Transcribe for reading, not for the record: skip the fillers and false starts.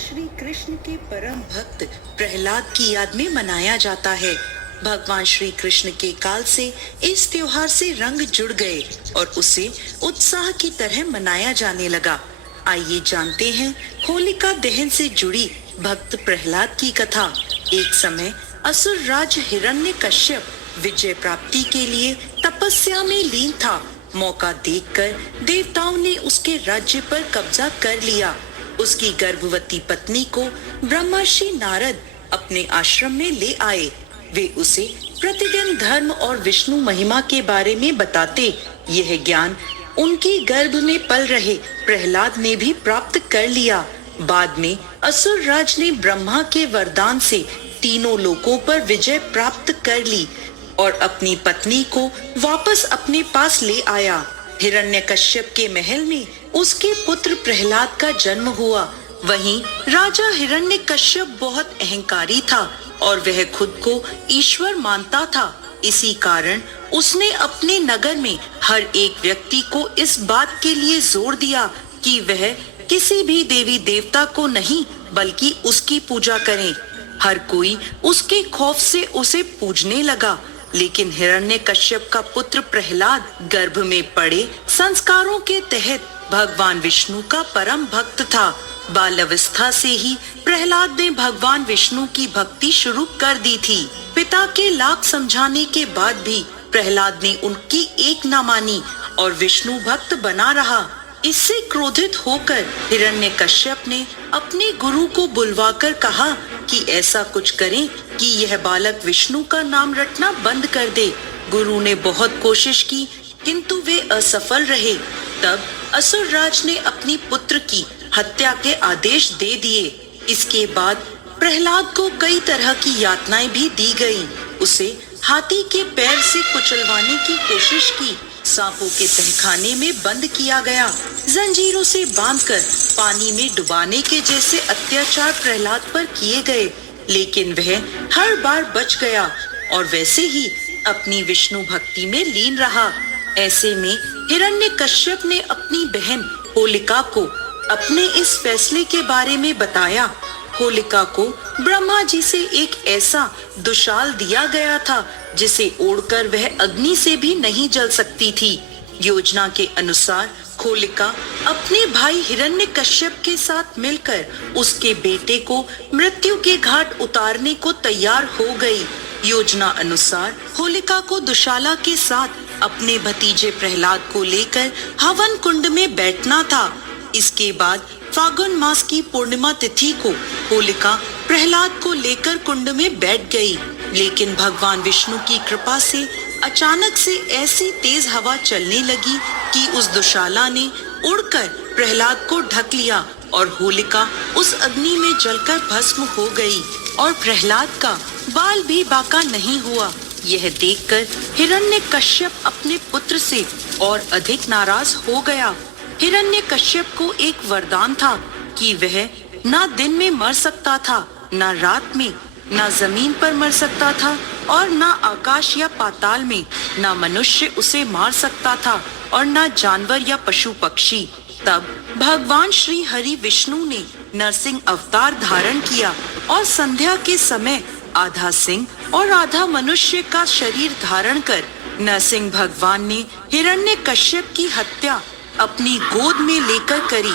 श्री कृष्ण के परम भक्त प्रहलाद की याद में मनाया जाता है। भगवान श्री कृष्ण के काल से इस त्योहार से रंग जुड़ गए और उसे उत्साह की तरह मनाया जाने लगा। आइए जानते हैं होलिका दहन से जुड़ी भक्त प्रहलाद की कथा। एक समय असुर राज हिरण्यकश्यप विजय प्राप्ति के लिए तपस्या में लीन था। मौका देखकर देवताओं ने उसके राज्य पर कब्जा कर लिया। उसकी गर्भवती पत्नी को ब्रह्मर्षि नारद अपने आश्रम में ले आए। वे उसे प्रतिदिन धर्म और विष्णु महिमा के बारे में बताते। यह ज्ञान उनकी गर्भ में पल रहे प्रहलाद ने भी प्राप्त कर लिया। बाद में असुर राज ने ब्रह्मा के वरदान से तीनों लोकों पर विजय प्राप्त कर ली और अपनी पत्नी को वापस अपने पास ले आया। हिरण्यकश्यप के महल में उसके पुत्र प्रहलाद का जन्म हुआ। वहीं राजा हिरण्यकश्यप बहुत अहंकारी था और वह खुद को ईश्वर मानता था। इसी कारण उसने अपने नगर में हर एक व्यक्ति को इस बात के लिए जोर दिया कि वह किसी भी देवी देवता को नहीं बल्कि उसकी पूजा करें। हर कोई उसके खौफ से उसे पूजने लगा। लेकिन हिरण्यकश्यप का पुत्र प्रहलाद गर्भ में पड़े संस्कारों के तहत भगवान विष्णु का परम भक्त था। बाल अवस्था से ही प्रहलाद ने भगवान विष्णु की भक्ति शुरू कर दी थी। पिता के लाख समझाने के बाद भी प्रहलाद ने उनकी एक न मानी और विष्णु भक्त बना रहा। इससे क्रोधित होकर हिरण्यकश्यप ने अपने गुरु को बुलवाकर कहा कि ऐसा कुछ करें कि यह बालक विष्णु का नाम रटना बंद कर दे। गुरु ने बहुत कोशिश की किंतु वे असफल रहे। तब असुर राज ने अपनी पुत्र की हत्या के आदेश दे दिए। इसके बाद प्रहलाद को कई तरह की यातनाएं भी दी गईं। उसे हाथी के पैर से कुचलवाने की कोशिश की, सांपों के तहखाने में बंद किया गया, जंजीरों से बांधकर पानी में डुबाने के जैसे अत्याचार प्रहलाद पर किए गए। लेकिन वह हर बार बच गया और वैसे ही अपनी विष्णु भक्ति में लीन रहा। ऐसे में हिरण्यकश्यप ने अपनी बहन होलिका को अपने इस फैसले के बारे में बताया। होलिका को ब्रह्मा जी से एक ऐसा दुशाल दिया गया था जिसे ओढ़कर वह अग्नि से भी नहीं जल सकती थी। योजना के अनुसार होलिका अपने भाई हिरण्यकश्यप के साथ मिलकर उसके बेटे को मृत्यु के घाट उतारने को तैयार हो गई। योजना अनुसार होलिका को दुशाला के साथ अपने भतीजे प्रहलाद को लेकर हवन कुंड में बैठना था। इसके बाद फागुन मास की पूर्णिमा तिथि को होलिका प्रहलाद को लेकर कुंड में बैठ गई। लेकिन भगवान विष्णु की कृपा से अचानक से ऐसी तेज हवा चलने लगी कि उस दुशाला ने उड़कर प्रहलाद को ढक लिया और होलिका उस अग्नि में जलकर भस्म हो गई और प्रहलाद का बाल भी बाका नहीं हुआ। यह देखकर हिरण्यकश्यप अपने पुत्र से और अधिक नाराज हो गया। हिरण्यकश्यप को एक वरदान था कि वह ना दिन में मर सकता था, ना रात में, ना जमीन पर मर सकता था और ना आकाश या पाताल में। ना मनुष्य उसे मार सकता था और ना जानवर या पशु पक्षी। तब भगवान श्री हरि विष्णु ने नरसिंह अवतार धारण किया और संध्या के समय आधा सिंह और आधा मनुष्य का शरीर धारण कर नरसिंह भगवान ने हिरण्यकश्यप की हत्या अपनी गोद में लेकर करी।